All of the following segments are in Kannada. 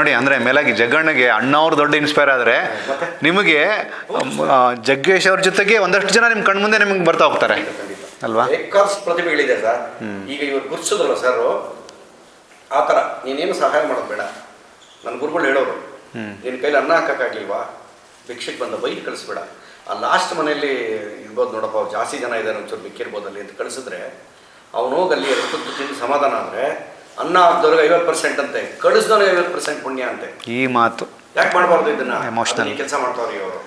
ನೋಡಿ ಅಂದರೆ ಮೇಲಾಗಿ ಜಗ್ಗಣ್ಣಗೆ ಅಣ್ಣವ್ರು ದೊಡ್ಡ ಇನ್ಸ್ಪೈರ್ ಆದರೆ ನಿಮಗೆ ಜಗ್ಗೇಶ್ ಅವ್ರ ಜೊತೆಗೆ ಒಂದಷ್ಟು ಜನ ನಿಮ್ಮ ಕಣ್ಮುಂದೆ ನಿಮ್ಗೆ ಬರ್ತಾ ಹೋಗ್ತಾರೆ ಅಲ್ವಾ? ಪ್ರತಿಭೆಗಳಿದೆ ಸರ್. ಈಗ ಇವ್ರು ಗುರ್ಸೋದಲ್ಲ ಸರ್, ಆ ಥರ ನೀನೇನು ಸಹಾಯ ಮಾಡೋದು ಬೇಡ. ನನ್ನ ಗುರುಗಳು ಹೇಳೋರು, ನಿನ್ನ ಕೈಲಿ ಅನ್ನ ಹಾಕೋಕ್ಕಾಗ್ಲಿಲ್ವಾ, ಭಿಕ್ಷೆಗೆ ಬಂದ ಬೈದು ಕಳಿಸ್ಬೇಡ. ಆ ಲಾಸ್ಟ್ ಮನೆಯಲ್ಲಿ ಇರ್ಬೋದು ನೋಡಪ್ಪ, ಅವ್ರು ಜಾಸ್ತಿ ಜನ ಇದ್ದಾರೆ, ಒಂಚೂರು ಬಿಕ್ಕಿರ್ಬೋದು ಅಲ್ಲಿ ಅಂತ ಕಳಿಸಿದ್ರೆ ಅವನು ಹೋಗಿ ಅಲ್ಲಿ ಎಷ್ಟೊತ್ತು ತಿಂದು ಸಮಾಧಾನ ಆದರೆ ಅನ್ನ ಹಾಕ್ದವ್ರಿಗೆ 50% ಅಂತೆ, ಕಳಿಸ್ದವ್ರಿಗೆ 50% ಪುಣ್ಯ ಅಂತೆ. ಈ ಮಾತು ಯಾಕೆ ಮಾಡಬಾರ್ದು ಇದನ್ನ? ಎಮೋಷನಲ್ ಈ ಕೆಲಸ ಮಾಡ್ತಾವ್ರಿ ಅವರು.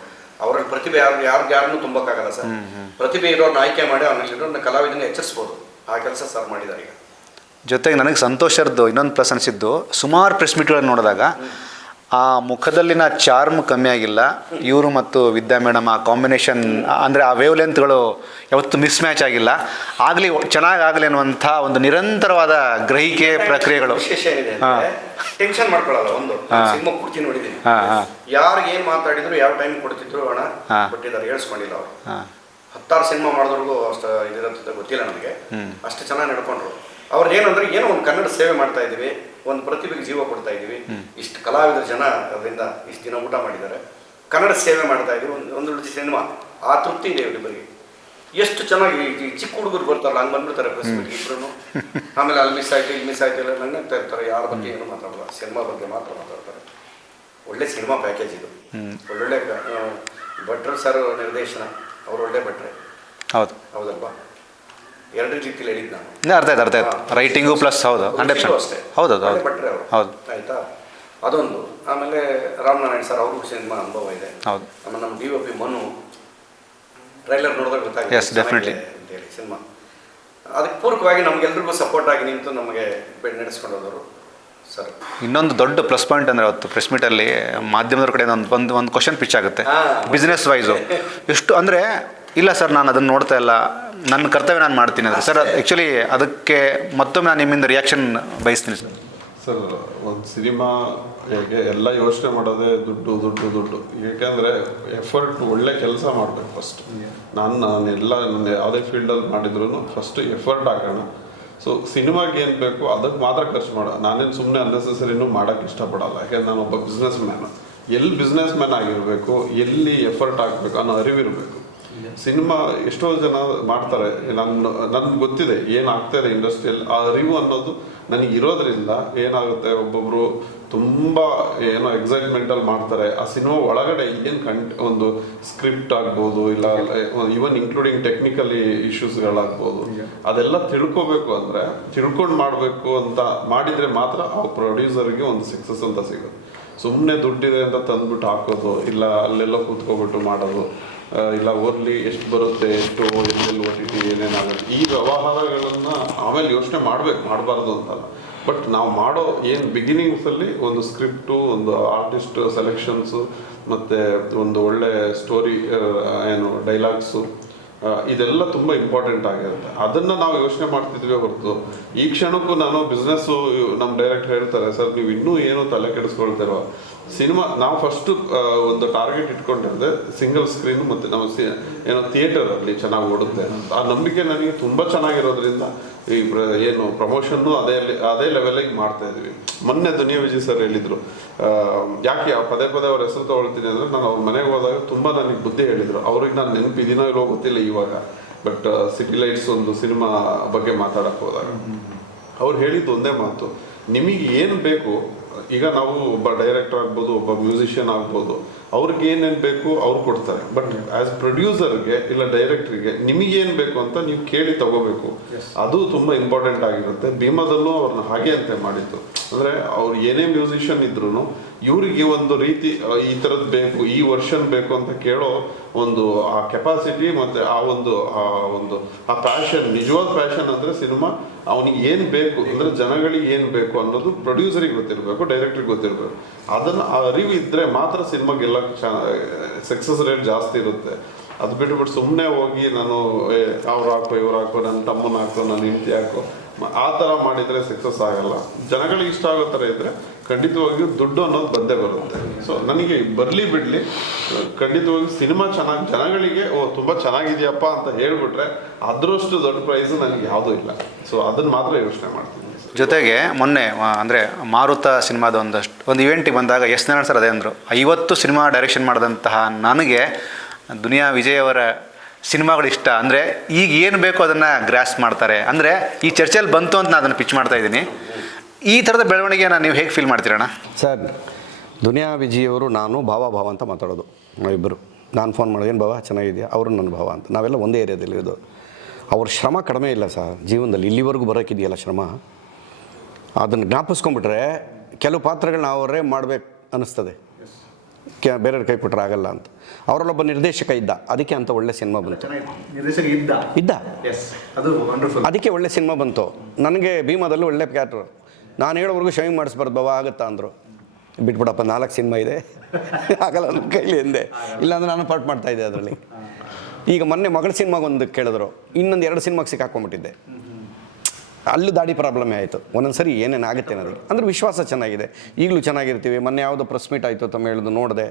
ಅವ್ರಲ್ಲಿ ಪ್ರತಿಭೆ ಯಾರನ್ನೂ ತುಂಬಕ್ಕಾಗಲ್ಲ ಸರ್. ಪ್ರತಿಭೆ ಇರೋರನ್ನ ಆಯ್ಕೆ ಮಾಡಿ ಅವ್ರನ್ನ ಕಲಾವಿದನ್ನ ಎಚ್ಚರಿಸ್ಬೋದು. ಆ ಕೆಲಸ ಸರ್ ಮಾಡಿದ್ದಾರೆ ಈಗ. ಜೊತೆಗೆ ನನಗೆ ಸಂತೋಷದ್ದು ಇನ್ನೊಂದು ಪ್ಲಸ್ ಅನಿಸಿದ್ದು, ಸುಮಾರು ಪ್ರೆಸ್ ಮೀಟ್ಗಳನ್ನು ನೋಡಿದಾಗ ಆ ಮುಖದಲ್ಲಿನ ಚಾರ್ಮ್ ಕಮ್ಮಿ ಆಗಿಲ್ಲ. ಇವರು ಮತ್ತು ವಿದ್ಯಾ ಮೇಡಮ್ ಆ ಕಾಂಬಿನೇಷನ್ ಅಂದರೆ ಆ ವೇವ್ ಲೆಂತ್ಗಳು ಯಾವತ್ತೂ ಮಿಸ್ ಮ್ಯಾಚ್ ಆಗಿಲ್ಲ. ಆಗಲಿ ಚೆನ್ನಾಗಾಗಲಿ ಅನ್ನುವಂಥ ಒಂದು ನಿರಂತರವಾದ ಗ್ರಹಿಕೆ ಪ್ರಕ್ರಿಯೆಗಳು. ವಿಶೇಷ ಏನಿದೆ ಟೆನ್ಷನ್ ಮಾಡ್ಕೊಳ್ಳಲ್ಲ. ಒಂದು ಸಿನಿಮಾ ಪೂರ್ತಿ ನೋಡಿದ್ದೀನಿ, ಯಾರಿಗೆ ಏನು ಮಾತಾಡಿದ್ರು, ಯಾವ ಟೈಮ್ ಕೊಡ್ತಿದ್ರು ಹಣ ಕೊಟ್ಟಿದ್ದಾರೆ, ಹೇಳ್ಸ್ಕೊಂಡಿಲ್ಲ ಅವರು. 10 ಸಿನಿಮಾ ಮಾಡಿದ್ರಿಗೂ ಅಷ್ಟು ಇದಿರಂತ ಗೊತ್ತಿಲ್ಲ ನನಗೆ. ಅಷ್ಟು ಚೆನ್ನಾಗಿ ನಡ್ಕೊಂಡ್ರು. ಅವ್ರದ್ದು ಏನಂದ್ರೆ ಏನೋ ಒಂದು ಕನ್ನಡ ಸೇವೆ ಮಾಡ್ತಾ ಇದ್ದೀವಿ, ಒಂದು ಪ್ರತಿಭೆಗೆ ಜೀವ ಕೊಡ್ತಾ ಇದ್ದೀವಿ, ಇಷ್ಟು ಕಲಾವಿದರ ಜನ ಅದರಿಂದ ಇಷ್ಟು ದಿನ ಊಟ ಮಾಡಿದ್ದಾರೆ, ಕನ್ನಡ ಸೇವೆ ಮಾಡ್ತಾ ಇದ್ದೀವಿ, ಒಂದು ಸಿನಿಮಾ, ಆ ತೃಪ್ತಿ ಇದೆ ಇವರಿಬ್ಬರಿಗೆ. ಎಷ್ಟು ಚೆನ್ನಾಗಿ ಚಿಕ್ಕ ಹುಡುಗರು ಬರ್ತಾರಲ್ಲ ಹಂಗೆ ಬಂದ್ಬಿಡ್ತಾರೆ ಪ್ರೆಸ್ ಮೀಟ್ಗೆ ಇಬ್ಬರು. ಆಮೇಲೆ ಅಲ್ಲಿ ಮಿಸ್ ಆಯ್ತು, ಇಲ್ಲಿ ಮಿಸ್ ಆಯ್ತು ಎಲ್ಲ ನಗ್ತಾ ಇರ್ತಾರೆ. ಯಾರ ಬಗ್ಗೆ ಏನು ಮಾತಾಡಲ್ಲ, ಸಿನಿಮಾ ಬಗ್ಗೆ ಮಾತ್ರ ಮಾತಾಡ್ತಾರೆ. ಒಳ್ಳೆ ಸಿನಿಮಾ ಪ್ಯಾಕೇಜ್ ಇದು. ಒಳ್ಳೊಳ್ಳೆ ಭಟ್ರು ಸರ್ ನಿರ್ದೇಶನ, ಅವರು ಒಳ್ಳೆ ಭಟ್ರೆ. ಹೌದು ಹೌದಲ್ವಾ? ಎರಡು ರೀತಿಯಲ್ಲಿ ಹೇಳಿದ್ದು ನಾನು. ಅರ್ಥ ಆಯ್ತು ರೈಟಿಂಗು ಪ್ಲಸ್. ಹೌದು 100% ಅಷ್ಟೇ. ಹೌದು ಭಟ್ರೆ ಅವರು. ಹೌದು ಆಯ್ತಾ? ಅದೊಂದು. ಆಮೇಲೆ ರಾಮನಾರಾಯಣ್ ಸರ್ ಅವ್ರಿಗೂ ಸಿನಿಮಾ ಅನುಭವ ಇದೆ. ಹೌದು. ಆಮೇಲೆ ನಮ್ಮ DOP ಮನು ಟ್ರೈಲರ್ ನೋಡಿದಾಗ ಗೊತ್ತಾಗುತ್ತೆ ಅಂತೇಳಿ ಸಿನಿಮಾ. ಅದಕ್ಕೆ ಪೂರಕವಾಗಿ ನಮಗೆಲ್ರಿಗೂ ಸಪೋರ್ಟ್ ಆಗಿ ನಿಂತು ನಮಗೆ ನಡೆಸ್ಕೊಂಡು ಹೋದವರು ಸರ್. ಇನ್ನೊಂದು ದೊಡ್ಡ ಪ್ಲಸ್ ಪಾಯಿಂಟ್ ಅಂದರೆ ಅವತ್ತು ಪ್ರೆಸ್ ಮೀಟಲ್ಲಿ ಮಾಧ್ಯಮದವ್ರ ಕಡೆ ಒಂದು ಕ್ವಶನ್ ಪಿಚ್ ಆಗುತ್ತೆ ಬಿಸ್ನೆಸ್ ವೈಸು. ಎಷ್ಟು ಅಂದರೆ ಇಲ್ಲ ಸರ್ ನಾನು ಅದನ್ನು ನೋಡ್ತಾ ಇಲ್ಲ, ನನ್ನ ಕರ್ತವ್ಯ ನಾನು ಮಾಡ್ತೀನಿ ಅಂದರೆ ಸರ್. ಆ್ಯಕ್ಚುಲಿ ಅದಕ್ಕೆ ಮತ್ತೊಮ್ಮೆ ನಾನು ನಿಮ್ಮಿಂದ ರಿಯಾಕ್ಷನ್ ಬಯಸ್ತೀನಿ ಸರ್. ಸರ್, ಒಂದು ಸಿನಿಮಾ ಹೇಗೆ ಎಲ್ಲ ಯೋಚನೆ ಮಾಡೋದೇ ದುಡ್ಡು. ಏಕೆಂದರೆ ಎಫರ್ಟ್, ಒಳ್ಳೆ ಕೆಲಸ ಮಾಡಬೇಕು ಫಸ್ಟ್. ನಾನು ಯಾವುದೇ ಫೀಲ್ಡಲ್ಲಿ ಮಾಡಿದ್ರು ಫಸ್ಟು ಎಫರ್ಟ್ ಹಾಕೋಣ. ಸೊ ಸಿನಿಮಾಗೆ ಏನು ಬೇಕು ಅದಕ್ಕೆ ಮಾತ್ರ ಖರ್ಚು ಮಾಡೋ. ನಾನೇನು ಸುಮ್ಮನೆ ಅನ್ನೆಸೆಸರಿನೂ ಮಾಡೋಕ್ಕೆ ಇಷ್ಟಪಡಲ್ಲ. ಯಾಕೆಂದ್ರೆ ನಾನೊಬ್ಬ ಬಿಸ್ನೆಸ್ ಮ್ಯಾನು. ಎಲ್ಲಿ ಬಿಸ್ನೆಸ್ ಮ್ಯಾನ್ ಆಗಿರಬೇಕು, ಎಲ್ಲಿ ಎಫರ್ಟ್ ಹಾಕಬೇಕು ಅನ್ನೋ ಅರಿವಿರಬೇಕು. ಸಿನಿಮಾ ಎಷ್ಟೋ ಜನ ಮಾಡ್ತಾರೆ, ನನ್ಗೆ ಗೊತ್ತಿದೆ ಏನಾಗ್ತಾಯಿದೆ ಇಂಡಸ್ಟ್ರಿಯಲ್ಲಿ. ಆ ಅರಿವು ಅನ್ನೋದು ನನಗೆ ಇರೋದ್ರಿಂದ ಏನಾಗುತ್ತೆ, ಒಬ್ಬೊಬ್ಬರು ತುಂಬ ಏನೋ ಎಕ್ಸೈಟ್ಮೆಂಟಲ್ಲಿ ಮಾಡ್ತಾರೆ. ಆ ಸಿನಿಮಾ ಒಳಗಡೆ ಏನು ಒಂದು ಸ್ಕ್ರಿಪ್ಟ್ ಆಗ್ಬೋದು, ಇಲ್ಲ ಈವನ್ ಇನ್ಕ್ಲೂಡಿಂಗ್ ಟೆಕ್ನಿಕಲಿ ಇಶ್ಯೂಸ್ಗಳಾಗ್ಬೋದು, ಅದೆಲ್ಲ ತಿಳ್ಕೊಬೇಕು. ಅಂದರೆ ತಿಳ್ಕೊಂಡು ಮಾಡಬೇಕು ಅಂತ ಮಾಡಿದರೆ ಮಾತ್ರ ಆ ಪ್ರೊಡ್ಯೂಸರ್ಗೆ ಒಂದು ಸಕ್ಸಸ್ ಅಂತ ಸಿಗೋದು. ಸುಮ್ಮನೆ ದುಡ್ಡಿದೆ ಅಂತ ತಂದ್ಬಿಟ್ಟು ಹಾಕೋದು, ಇಲ್ಲ ಅಲ್ಲೆಲ್ಲ ಕೂತ್ಕೊಬಿಟ್ಟು ಮಾಡೋದು, ಇಲ್ಲ ಓದ್ಲಿ ಎಷ್ಟು ಬರುತ್ತೆ, ಎಷ್ಟು ಎಲ್ಲೆಲ್ಲಿ OTT ಏನೇನಾಗುತ್ತೆ, ಈ ವ್ಯವಹಾರಗಳನ್ನು ಆಮೇಲೆ ಯೋಚನೆ ಮಾಡಬಾರ್ದು ಅಂತಲ್ಲ. ಬಟ್ ನಾವು ಮಾಡೋ ಏನು ಬಿಗಿನಿಂಗ್ಸಲ್ಲಿ ಒಂದು ಸ್ಕ್ರಿಪ್ಟು, ಒಂದು ಆರ್ಟಿಸ್ಟ್ ಸೆಲೆಕ್ಷನ್ಸು, ಮತ್ತು ಒಂದು ಒಳ್ಳೆ ಸ್ಟೋರಿ, ಏನು ಡೈಲಾಗ್ಸು, ಇದೆಲ್ಲ ತುಂಬ ಇಂಪಾರ್ಟೆಂಟ್ ಆಗಿರುತ್ತೆ. ಅದನ್ನು ನಾವು ಯೋಚನೆ ಮಾಡ್ತಿದ್ವಿ ಹೊರತು ಈ ಕ್ಷಣಕ್ಕೂ ನಾನು ಬಿಸ್ನೆಸ್ಸು ನಮ್ಮ ಡೈರೆಕ್ಟರ್ ಹೇಳ್ತಾರೆ, ಸರ್ ನೀವು ಇನ್ನೂ ಏನೋ ತಲೆ ಕೆಡಿಸ್ಕೊಳ್ತಿರೋ ಸಿನಿಮಾ. ನಾವು ಫಸ್ಟು ಒಂದು ಟಾರ್ಗೆಟ್ ಇಟ್ಕೊಂಡಿದ್ದೆ ಸಿಂಗಲ್ ಸ್ಕ್ರೀನು ಮತ್ತು ನಾವು ಏನೋ ಥಿಯೇಟರಲ್ಲಿ ಚೆನ್ನಾಗಿ ಓಡುತ್ತೆ ಅಂತ. ಆ ನಂಬಿಕೆ ನನಗೆ ತುಂಬ ಚೆನ್ನಾಗಿರೋದ್ರಿಂದ ಈ ಏನು ಪ್ರಮೋಷನ್ನು ಅದೇ ಲೆವೆಲಿಗೆ ಮಾಡ್ತಾ ಇದ್ವಿ. ಮೊನ್ನೆ ದುನಿಯಾ ವಿಜಯ್ ಸರ್ ಹೇಳಿದರು, ಯಾಕೆ ಪದೇ ಅವ್ರ ಹೆಸರು ತೊಗೊಳ್ತೀನಿ ಅಂದರೆ, ನಾನು ಅವ್ರ ಮನೆಗೆ ಹೋದಾಗ ತುಂಬ ನನಗೆ ಬುದ್ಧಿ ಹೇಳಿದರು. ಅವ್ರಿಗೆ ನಾನು ನೆನಪಿದ್ದೀನೋ ಇಲ್ಲೋ ಗೊತ್ತಿಲ್ಲ ಇವಾಗ, ಬಟ್ ಸಿಟಿ ಲೈಟ್ಸ್ ಒಂದು ಸಿನಿಮಾ ಬಗ್ಗೆ ಮಾತಾಡಕ್ಕೆ ಹೋದಾಗ ಅವ್ರು ಹೇಳಿದ್ದು ಒಂದೇ ಮಾತು, ನಿಮಗೆ ಏನು ಬೇಕು, ಈಗ ನಾವು ಒಬ್ಬ ಡೈರೆಕ್ಟರ್ ಆಗ್ಬೋದು, ಒಬ್ಬ ಮ್ಯೂಸಿಷಿಯನ್ ಆಗ್ಬೋದು, ಅವ್ರಿಗೆ ಏನೇನು ಬೇಕು ಅವ್ರು ಕೊಡ್ತಾರೆ. ಬಟ್ ಆ್ಯಸ್ ಪ್ರೊಡ್ಯೂಸರ್ಗೆ ಇಲ್ಲ ಡೈರೆಕ್ಟ್ರಿಗೆ ನಿಮಗೇನು ಬೇಕು ಅಂತ ನೀವು ಕೇಳಿ ತಗೋಬೇಕು. ಅದು ತುಂಬ ಇಂಪಾರ್ಟೆಂಟ್ ಆಗಿರುತ್ತೆ. ಭೀಮಾದಲ್ಲೂ ಅವ್ರನ್ನ ಹಾಗೆ ಅಂತ ಮಾಡಿತ್ತು. ಅಂದರೆ ಅವ್ರು ಏನೇ ಮ್ಯೂಸಿಷಿಯನ್ ಇದ್ರೂ ಇವರಿಗೆ ಒಂದು ರೀತಿ ಈ ಥರದ್ದು ಬೇಕು, ಈ ವರ್ಷನ್ ಬೇಕು ಅಂತ ಕೇಳೋ ಒಂದು ಆ ಕೆಪಾಸಿಟಿ ಮತ್ತು ಆ ಪ್ಯಾಷನ್, ನಿಜವಾದ ಪ್ಯಾಷನ್ ಅಂದರೆ ಸಿನಿಮಾ ಅವನಿಗೆ ಏನು ಬೇಕು ಅಂದರೆ ಜನಗಳಿಗೆ ಏನು ಬೇಕು ಅನ್ನೋದು ಪ್ರೊಡ್ಯೂಸರಿಗೆ ಗೊತ್ತಿರಬೇಕು, ಡೈರೆಕ್ಟ್ರಿಗೆ ಗೊತ್ತಿರಬೇಕು. ಅದನ್ನು ಆ ಅರಿವು ಇದ್ದರೆ ಮಾತ್ರ ಸಿನಿಮಾಗೆಲ್ಲ ಸಕ್ಸಸ್ ರೇಟ್ ಜಾಸ್ತಿ ಇರುತ್ತೆ. ಅದು ಬಿಟ್ಬಿಟ್ಟು ಸುಮ್ಮನೆ ಹೋಗಿ ನಾನು ಅವ್ರು ಹಾಕೋ ಇವ್ರು ಹಾಕೋ, ನನ್ನ ತಮ್ಮನ ಹಾಕೋ, ನನ್ನ ಹೆಂಡತಿ ಹಾಕೋ, ಆ ಥರ ಮಾಡಿದರೆ ಸಕ್ಸಸ್ ಆಗಲ್ಲ. ಜನಗಳಿಗೆ ಇಷ್ಟ ಆಗೋ ಥರ ಇದ್ದರೆ ಖಂಡಿತವಾಗಿಯೂ ದುಡ್ಡು ಅನ್ನೋದು ಬಂದೇ ಬರುತ್ತೆ. ಸೊ ನನಗೆ ಬರಲಿ ಬಿಡಲಿ, ಖಂಡಿತವಾಗಿ ಸಿನಿಮಾ ಚೆನ್ನಾಗಿ ಜನಗಳಿಗೆ ತುಂಬ ಚೆನ್ನಾಗಿದೆಯಪ್ಪ ಅಂತ ಹೇಳ್ಬಿಟ್ರೆ ಅದರಷ್ಟು ದೊಡ್ಡ ಪ್ರೈಸ್ ನನಗೆ ಯಾವುದೂ ಇಲ್ಲ. ಸೊ ಅದನ್ನು ಮಾತ್ರ ಯೋಚನೆ ಮಾಡ್ತೀನಿ. ಜೊತೆಗೆ ಮೊನ್ನೆ ಅಂದರೆ ಮಾರುತ ಸಿನಿಮಾದ ಒಂದು ಇವೆಂಟಿಗೆ ಬಂದಾಗ ಎಸ್ ನಾರಾಯಣ್ ಸರ್ ಅದೇ ಅಂದರು, 50 ಸಿನಿಮಾ ಡೈರೆಕ್ಷನ್ ಮಾಡಿದಂತಹ ನನಗೆ ದುನಿಯಾ ವಿಜಯ್ ಅವರ ಸಿನಿಮಾಗಳು ಇಷ್ಟ. ಅಂದರೆ ಈಗ ಏನು ಬೇಕೋ ಅದನ್ನು ಗ್ರಾಸ್ ಮಾಡ್ತಾರೆ. ಅಂದರೆ ಈ ಚರ್ಚೆಯಲ್ಲಿ ಬಂತು ಅಂತ ನಾನು ಅದನ್ನು ಪಿಚ್ ಮಾಡ್ತಾ ಇದ್ದೀನಿ. ಈ ಥರದ ಬೆಳವಣಿಗೆನ ನೀವು ಹೇಗೆ ಫೀಲ್ ಮಾಡ್ತೀರಣ್ಣ? ಸರ್, ದುನಿಯಾ ವಿಜಿಯವರು ನಾನು ಭಾವ ಅಂತ ಮಾತಾಡೋದು ನಾವಿಬ್ಬರು. ನಾನು ಫೋನ್ ಮಾಡೋದು, ಏನು ಭಾವ ಚೆನ್ನಾಗಿದೆಯಾ, ಅವರು ನನ್ನ ಭಾವ ಅಂತ. ನಾವೆಲ್ಲ ಒಂದೇ ಏರಿಯಾದಲ್ಲಿ ಇರೋದು. ಅವ್ರ ಶ್ರಮ ಕಡಿಮೆ ಇಲ್ಲ ಸರ್ ಜೀವನದಲ್ಲಿ. ಇಲ್ಲಿವರೆಗೂ ಬರೋಕ್ಕಿದೆಯಲ್ಲ ಶ್ರಮ, ಅದನ್ನು ಜ್ಞಾಪಿಸ್ಕೊಂಡ್ಬಿಟ್ರೆ ಕೆಲವು ಪಾತ್ರಗಳನ್ನ ಅವರೇ ಮಾಡಬೇಕು ಅನ್ನಿಸ್ತದೆ. ಬೇರೆಯವ್ರ ಕೈ ಕೊಟ್ಟರೆ ಆಗಲ್ಲ ಅಂತ. ಅವರಲ್ಲೊಬ್ಬ ನಿರ್ದೇಶಕ ಇದ್ದ, ಅದಕ್ಕೆ ಅಂತ ಒಳ್ಳೆ ಸಿನಿಮಾ ಬಂತು. ನಿರ್ದೇಶಕ ಇದ್ದ ಅದು ವಂಡರ್ಫುಲ್. ಅದಕ್ಕೆ ಒಳ್ಳೆ ಸಿನಿಮಾ ಬಂತು. ನನಗೆ ಭೀಮಾದಲ್ಲಿ ಒಳ್ಳೆ ಕ್ಯಾರೆಕ್ಟರ್. ನಾನು ಹೇಳೋವರೆಗೂ ಶೈವಿಂಗ್ ಮಾಡಿಸ್ಬಾರ್ದು ಬಾವ, ಆಗುತ್ತಾ ಅಂದರು. ಬಿಟ್ಬಿಡಪ್ಪ, 4 ಸಿನಿಮಾ ಇದೆ, ಆಗಲ್ಲ ನನ್ನ ಕೈಲಿ ಎಂದೆ. ಇಲ್ಲಾಂದ್ರೆ ನಾನು ಪಾರ್ಟ್ ಮಾಡ್ತಾಯಿದ್ದೆ ಅದರಲ್ಲಿ. ಈಗ ಮೊನ್ನೆ ಮಗಳ ಸಿನಿಮಾಗೊಂದು ಕೇಳಿದ್ರು, ಇನ್ನೊಂದು 2 ಸಿನಿಮಾಗೆ ಸಿಕ್ಕಾಕೊಂಡ್ಬಿಟ್ಟಿದ್ದೆ. ಅಲ್ಲೂ ದಾಡಿ ಪ್ರಾಬ್ಲಮೇ ಆಯಿತು. ಒಂದೊಂದು ಸರಿ ಏನೇನು ಆಗುತ್ತೆ ನನಗೆ. ಅಂದರೆ ವಿಶ್ವಾಸ ಚೆನ್ನಾಗಿದೆ, ಈಗಲೂ ಚೆನ್ನಾಗಿರ್ತೀವಿ. ಮೊನ್ನೆ ಯಾವುದೋ ಪ್ರೆಸ್ ಮೀಟ್ ಆಯಿತು ತಮ್ಮ ಹೇಳಿದ್ದು, ನೋಡಿದೆ,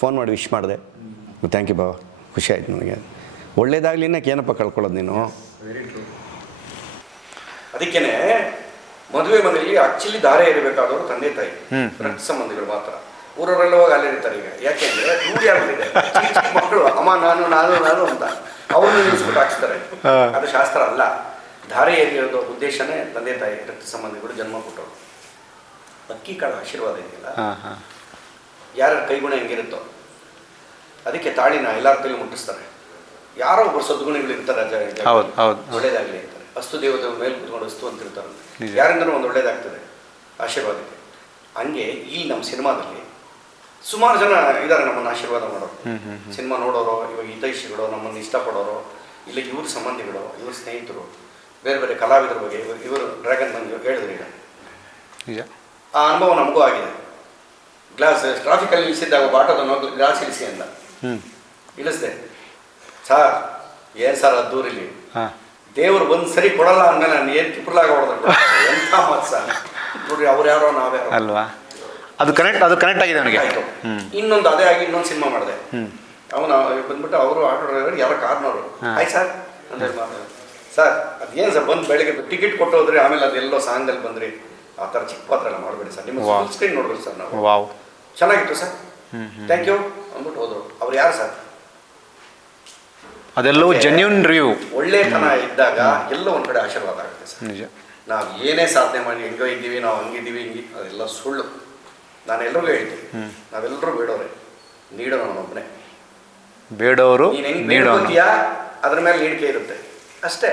ಫೋನ್ ಮಾಡಿ ವಿಶ್ ಮಾಡಿದೆ. ಥ್ಯಾಂಕ್ ಯು ಬಾವ, ಖುಷಿ ಆಯಿತು ನನಗೆ. ಒಳ್ಳೇದಾಗಲಿ ಅನ್ನೋಕೆ ಏನಪ್ಪ ಕಳ್ಕೊಳ್ಳೋದು ನೀನು. ಅದಕ್ಕೇ ಮದುವೆ ಮನೆಯಲ್ಲಿ ಆಕ್ಚುಲಿ ದಾರೆ ಇರಬೇಕಾದವರು ತಂದೆ ತಾಯಿ, ರಕ್ತ ಸಂಬಂಧಿಗಳು ಮಾತ್ರ. ಊರವರೆಲ್ಲ ಹೋಗಿ ಅಲ್ಲೇ ಇರ್ತಾರೆ. ಈಗ ಯಾಕೆಂದ್ರೆ ರೂಢಿ ಆಗ್ಬಿಟ್ಟಿದೆ. ಚಿಕ್ಕ ಮಕ್ಕಳು ಅಮ್ಮ ನಾನು ಅಂತ ಅವ್ರನ್ನ ನಿಲ್ಲಿಸ್ಬಿಟ್ಟು ಹಾಕ್ಸ್ತಾರೆ. ಅದು ಶಾಸ್ತ್ರ ಅಲ್ಲ. ಧಾರೆ ಏರಿಯೋದು ಉದ್ದೇಶನೇ ತಂದೆ ತಾಯಿ ರಕ್ತ ಸಂಬಂಧಿಗಳು ಜನ್ಮ ಕೊಟ್ಟರು. ಅಕ್ಕಿ ಕಾಳು ಆಶೀರ್ವಾದ ಇದೆಯಲ್ಲ, ಯಾರ ಕೈಗುಣ ಹೆಂಗಿರುತ್ತೋ ಅದಕ್ಕೆ ತಾಳಿನ ಎಲ್ಲರ ಕೈಲಿ ಮುಟ್ಟಿಸ್ತಾರೆ. ಯಾರೋ ಒಬ್ಬರು ಸದ್ಗುಣಿಗಳು ಇರ್ತಾರೆ, ಒಳ್ಳೇದಾಗಲಿ ಅಂತಾರೆ. ಅಸ್ತು ದೇವತೆ ಮೇಲೆ ಕೂತ್ಕೊಂಡು ಅಸ್ತು ಅಂತ ಇರ್ತಾರೆ. ಯಾರಿಂದನೂ ಒಂದು ಒಳ್ಳೇದಾಗ್ತದೆ ಆಶೀರ್ವಾದಕ್ಕೆ. ಹಂಗೆ ಈ ನಮ್ಮ ಸಿನಿಮಾದಲ್ಲಿ ಸುಮಾರು ಜನ ಇದ್ದಾರೆ ನಮ್ಮನ್ನು ಆಶೀರ್ವಾದ ಮಾಡೋರು. ಸಿನಿಮಾ ನೋಡೋರು, ಇವಾಗ ಹಿತೈಷಿಗಳು, ನಮ್ಮನ್ನು ಇಷ್ಟಪಡೋರು, ಇಲ್ಲ ಇವ್ರ ಸಂಬಂಧಿಗಳು, ಇವ್ರ ಸ್ನೇಹಿತರು, ಬೇರೆ ಬೇರೆ ಕಲಾವಿದರ ಬಗ್ಗೆ ಇವರು ಡ್ರ್ಯಾಗನ್ ಬಂದು ಹೇಳಿದ್ರು. ಈಗ ಆ ಅನುಭವ ನಮಗೂ ಆಗಿದೆ. ಗ್ಲಾಸ್ ಟ್ರಾಫಿಕಲ್ಲಿ ಇಳಿಸಿದ್ದಾಗ ಬಾಟೋದನ್ನು ಗ್ಲಾಸ್ ಇಳಿಸಿ ಅಂತ ಇಳಿಸ್ದೆ. ಸರ್ ಏನು ಸರ್ ಅದು ದೂರಿಲಿ ದೇವ್ರು ಒಂದು ಸರಿ ಕೊಡಲ್ಲ ಅಂದಮೇಲೆ ನಾನು ಏನು ಕಿಪ್ರಲಾಗ ಹೊಡೆದ್ರು ಎಂಥ ಮಾತು ಸರ್. ನೋಡ್ರಿ, ಅವ್ರು ಯಾರೋ ನಾವ್ಯಾರೋ ಅಲ್ವಾ. ಅದು ಕನೆಕ್ಟ್ ಆಗಿದೆ ನನಗೆ. ಆಯಿತು. ಇನ್ನೊಂದು ಅದೇ ಆಗಿ ಇನ್ನೊಂದು ಸಿನಿಮಾ ಮಾಡಿದೆ. ಅವನು ಬಂದ್ಬಿಟ್ಟು ಅವರು ಆಟೋ ಡ್ರೈವರ್ ಯಾರೋ ಕಾರ್ನವರು, ಆಯ್ತು ಸರ್ ಅಂದ್ರೆ ಸರ್ ಅದೇನು ಸರ್ ಬಂದು ಬೆಳಗ್ಗೆ ಟಿಕೆಟ್ ಕೊಟ್ಟು ಹೋದ್ರಿ, ಆಮೇಲೆ ಅದೆಲ್ಲೋ ಸಾಂಗಲ್ಲಿ ಬಂದ್ರಿ, ಆ ಥರ ಚಿಕ್ಕ ಪಾತ್ರ ಎಲ್ಲ ಮಾಡಬೇಡಿ ಸರ್, ನಿಮ್ಮ ಫುಲ್ ಸ್ಕ್ರೀನ್ ನೋಡ್ಬೇಕು ಸರ್ ನಾವು. ಚೆನ್ನಾಗಿತ್ತು ಸರ್, ಥ್ಯಾಂಕ್ ಯು ಅಂದ್ಬಿಟ್ಟು ಹೋದ್ರು. ಅವ್ರು ಯಾರು ಸರ್? ಅದೆಲ್ಲವೂ ಜೆನ್ಯೂನ್ ರಿವ್ಯೂ. ಒಳ್ಳೆತನ ಇದ್ದಾಗ ಎಲ್ಲೋ ಒಂದು ಕಡೆ ಆಶೀರ್ವಾದ ಆಗುತ್ತೆ ಸರ್. ನಿಜ. ನಾವು ಏನೇ ಸಾಧನೆ ಮಾಡಿ ಹೆಂಗೋ ಇದ್ದೀವಿ, ನಾವು ಹಂಗಿದ್ದೀವಿ, ಅದೆಲ್ಲ ಸುಳ್ಳು. ನಾನು ಎಲ್ರಿಗೂ ಹೇಳ್ತೀನಿ, ನಾವೆಲ್ಲರೂ ಬೇಡವ್ರೆ, ನೀಡೋಣ ಅವನೊಬ್ಬನೇ. ಬೇಡವರು ನೀನು ಹೆಂಗೆ ಬೇಡ್ಕೊತೀಯಾ ಅದ್ರ ಮೇಲೆ ನೀಡಿಕೆ ಇರುತ್ತೆ ಅಷ್ಟೇ.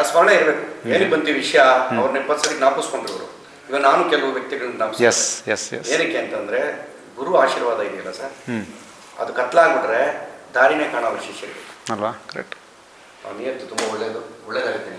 ಆ ಸ್ಮರಣೆ ಇರಬೇಕು. ಏನಕ್ಕೆ ಬಂತೀವಿ ವಿಷಯ, ಅವ್ರನ್ನ 20 ಸರಿ ಜ್ಞಾಪಿಸ್ಕೊಂಡಿರೋರು. ಇವಾಗ ನಾನು ಕೆಲವು ವ್ಯಕ್ತಿಗಳನ್ನ ಜ್ಞಾಪಿಸ್ತೀನಿ. ಏನಕ್ಕೆ ಅಂತಂದ್ರೆ ಗುರು ಆಶೀರ್ವಾದ ಇದೆಯಲ್ಲ ಸರ್, ಅದು ಕತ್ಲಾಗ್ಬಿಟ್ರೆ ದಾರಿನೇ ಕಾಣೋರು ಶಿಷ್ಯರಿಗೆ ಅಲ್ವಾ. ಕರೆಕ್ಟ್. ನಿಯತ್ತು ತುಂಬ ಒಳ್ಳೇದಾಗುತ್ತೆ.